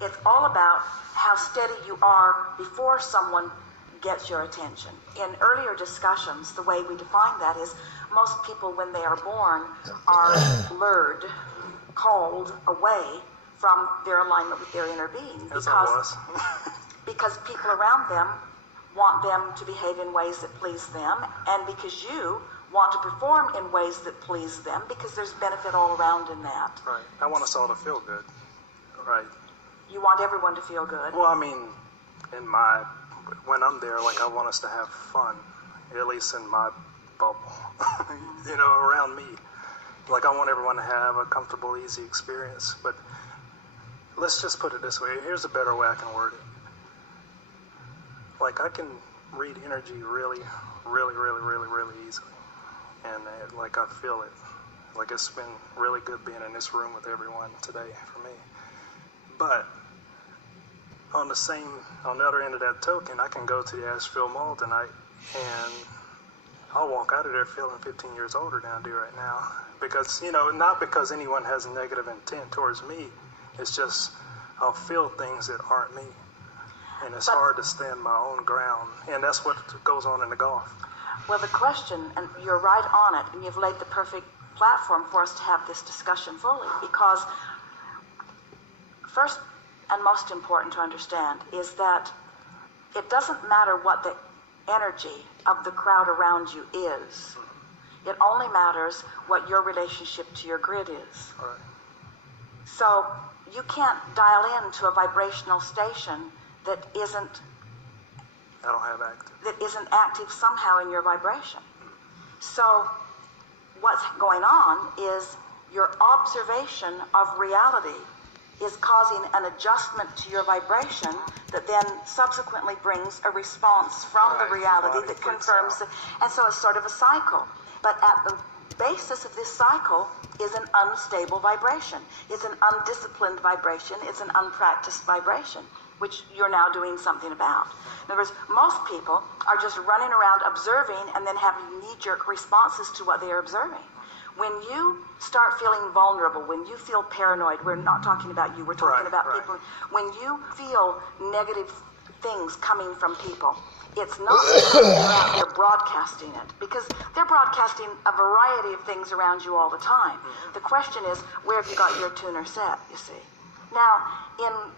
It's all about how steady you are before someone gets your attention. In earlier discussions, the way we define that is most people, when they are born, are lured, called away from their alignment with their inner being. Because people around them want them to behave in ways that please them, and because you want to perform in ways that please them, because there's benefit all around in that. Right. I want us all to feel good. Right. You want everyone to feel good. Well, I mean, when I'm there, like, I want us to have fun, at least in my bubble, around me. Like, I want everyone to have a comfortable, easy experience. But let's just put it this way. Here's a better way I can word it. Like, I can read energy really, really, really, really, really easily. And, I feel it. Like, it's been really good being in this room with everyone today for me. But on the other end of that token, I can go to the Asheville Mall tonight and I'll walk out of there feeling 15 years older than I do right now. Because, not because anyone has a negative intent towards me. It's just I'll feel things that aren't me. And it's hard to stand my own ground. And that's what goes on in the golf. Well, the question, and you're right on it, and you've laid the perfect platform for us to have this discussion fully, because first and most important to understand is that it doesn't matter what the energy of the crowd around you is. It only matters what your relationship to your grid is. All right. So you can't dial into a vibrational station that isn't active somehow in your vibration. So what's going on is your observation of reality is causing an adjustment to your vibration that then subsequently brings a response from the reality that confirms it. And so it's sort of a cycle. But at the basis of this cycle is an unstable vibration. It's an undisciplined vibration. It's an unpracticed vibration, which you're now doing something about. In other words, most people are just running around observing and then having knee-jerk responses to what they're observing. When you start feeling vulnerable, when you feel paranoid, we're not talking about you, we're talking about people. When you feel negative things coming from people, it's not because they're out there broadcasting it, because they're broadcasting a variety of things around you all the time. The question is, where have you got your tuner set, you see? Now, in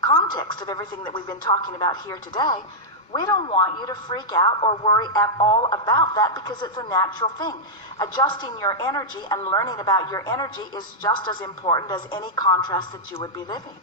context of everything that we've been talking about here today, we don't want you to freak out or worry at all about that, because it's a natural thing. Adjusting your energy and learning about your energy is just as important as any contrast that you would be living.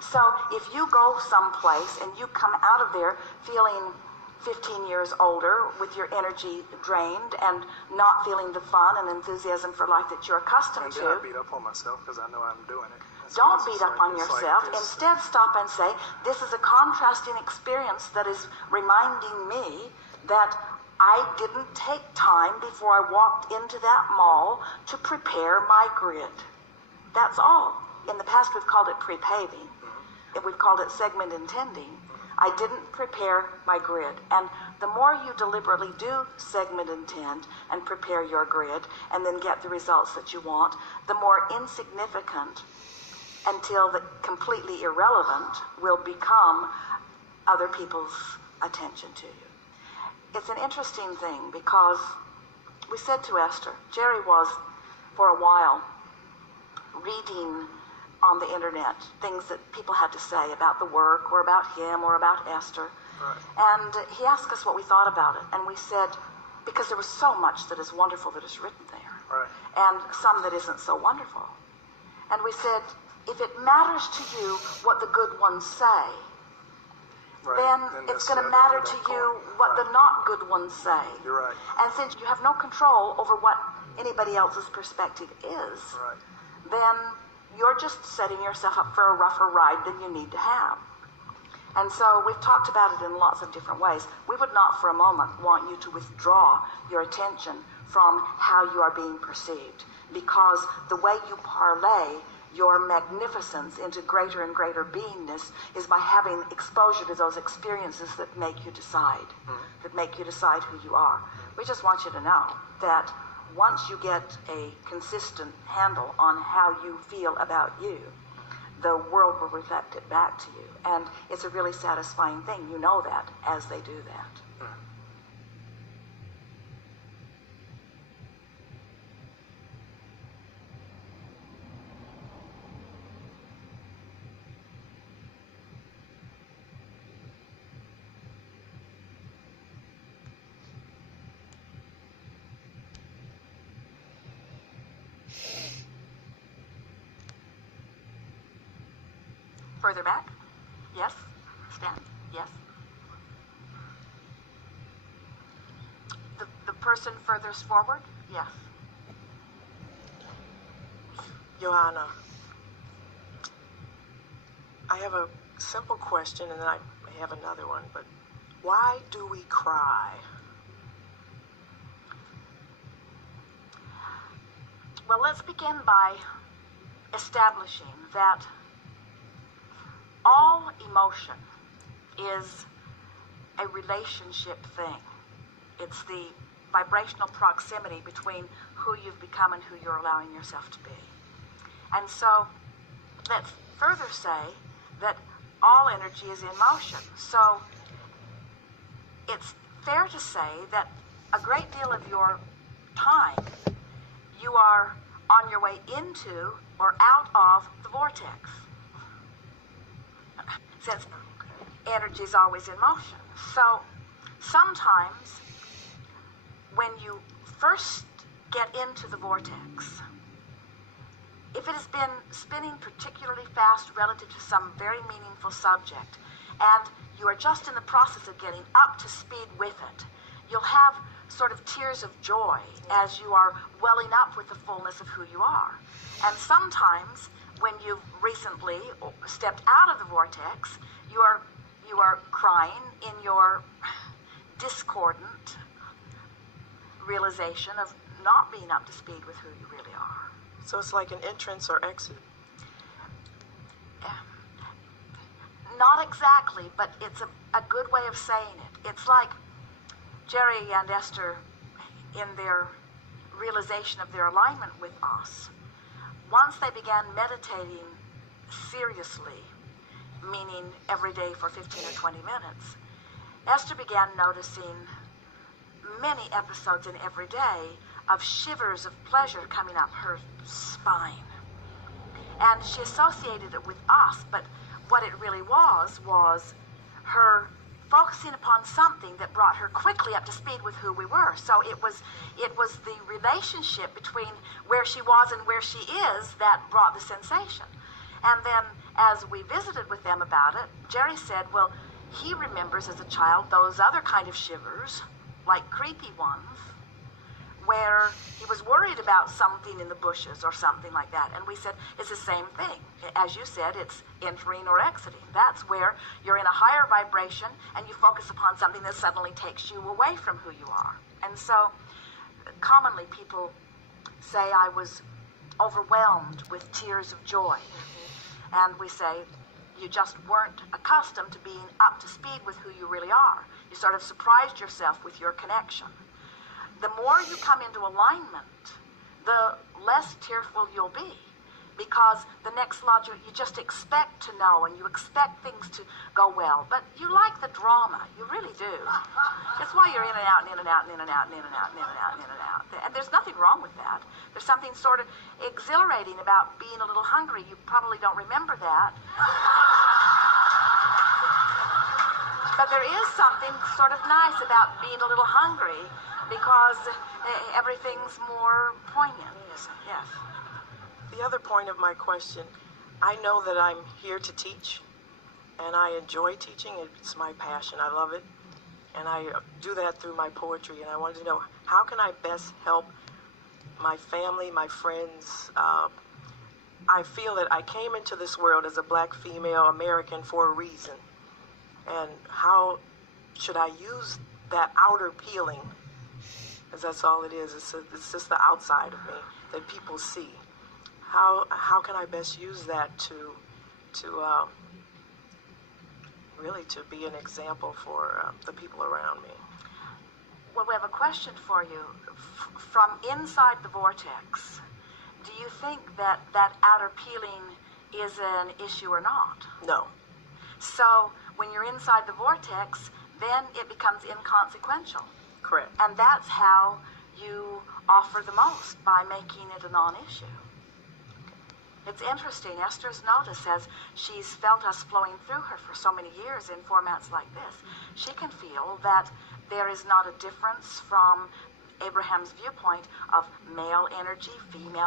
So if you go someplace and you come out of there feeling 15 years older with your energy drained and not feeling the fun and enthusiasm for life that you're accustomed to. And then I beat up on myself because I know I'm doing it. Don't beat up on yourself. Instead, stop and say, this is a contrasting experience that is reminding me that I didn't take time before I walked into that mall to prepare my grid. That's all. In the past, we've called it pre-paving. We've called it segment intending. I didn't prepare my grid. And the more you deliberately do segment intend and prepare your grid and then get the results that you want, the more insignificant until the completely irrelevant will become other people's attention to you. It's an interesting thing, because we said to Esther, Jerry was, for a while, reading on the internet things that people had to say about the work or about him or about Esther. Right. And he asked us what we thought about it. And we said, because there was so much that is wonderful that is written there, right, and some that isn't so wonderful. And we said, if it matters to you what the good ones say, right, then it's going to matter to you what the not good ones say. You're right. And since you have no control over what anybody else's perspective is, Right. then you're just setting yourself up for a rougher ride than you need to have. And so we've talked about it in lots of different ways. We would not for a moment want you to withdraw your attention from how you are being perceived, because the way you parlay your magnificence into greater and greater beingness is by having exposure to those experiences that make you decide, who you are. We just want you to know that once you get a consistent handle on how you feel about you, the world will reflect it back to you. And it's a really satisfying thing. You know that as they do that. Further back? Yes. Stand. Yes. The person furthest forward? Yes. Johanna, I have a simple question, and then I may have another one, but why do we cry? Well, let's begin by establishing that all emotion is a relationship thing. It's the vibrational proximity between who you've become and who you're allowing yourself to be. And so let's further say that all energy is in motion. So it's fair to say that a great deal of your time you are on your way into or out of the vortex. Since energy is always in motion. So sometimes when you first get into the vortex, if it has been spinning particularly fast relative to some very meaningful subject, and you are just in the process of getting up to speed with it, you'll have sort of tears of joy as you are welling up with the fullness of who you are. And sometimes when you've recently stepped out of the vortex, you are crying in your discordant realization of not being up to speed with who you really are. So it's like an entrance or exit. Not exactly, but it's a good way of saying it. It's like Jerry and Esther, in their realization of their alignment with us, once they began meditating seriously, meaning every day for 15 or 20 minutes, Esther began noticing many episodes in every day of shivers of pleasure coming up her spine. And she associated it with us, but what it really was her focusing upon something that brought her quickly up to speed with who we were. So it was the relationship between where she was and where she is that brought the sensation. And then as we visited with them about it, Jerry said, well, he remembers as a child those other kind of shivers, like creepy ones, where he was worried about something in the bushes or something like that. And we said, it's the same thing. As you said, it's entering or exiting. That's where you're in a higher vibration and you focus upon something that suddenly takes you away from who you are. And so commonly people say I was overwhelmed with tears of joy. And we say, you just weren't accustomed to being up to speed with who you really are. You sort of surprised yourself with your connection. The more you come into alignment, the less tearful you'll be, because the next logic, you just expect to know and you expect things to go well, but you like the drama, you really do. That's why you're in and out and in and out and in and out and in and out and in and out and in and out. And there's nothing wrong with that. There's something sort of exhilarating about being a little hungry. You probably don't remember that. But there is something sort of nice about being a little hungry, because everything's more poignant. Yes. The other point of my question, I know that I'm here to teach, and I enjoy teaching. It's my passion. I love it. And I do that through my poetry. And I wanted to know, how can I best help my family, my friends? I feel that I came into this world as a black female American for a reason. And how should I use that outer peeling? Because that's all it is. It's just the outside of me that people see. How can I best use that to really to be an example for the people around me? Well, we have a question for you. From inside the vortex, do you think that outer peeling is an issue or not. No. So when you're inside the vortex, then it becomes inconsequential. Correct. And that's how you offer the most, by making it a non-issue. It's interesting. Esther's notice says she's felt us flowing through her for so many years in formats like this. She can feel that there is not a difference from Abraham's viewpoint of male energy, female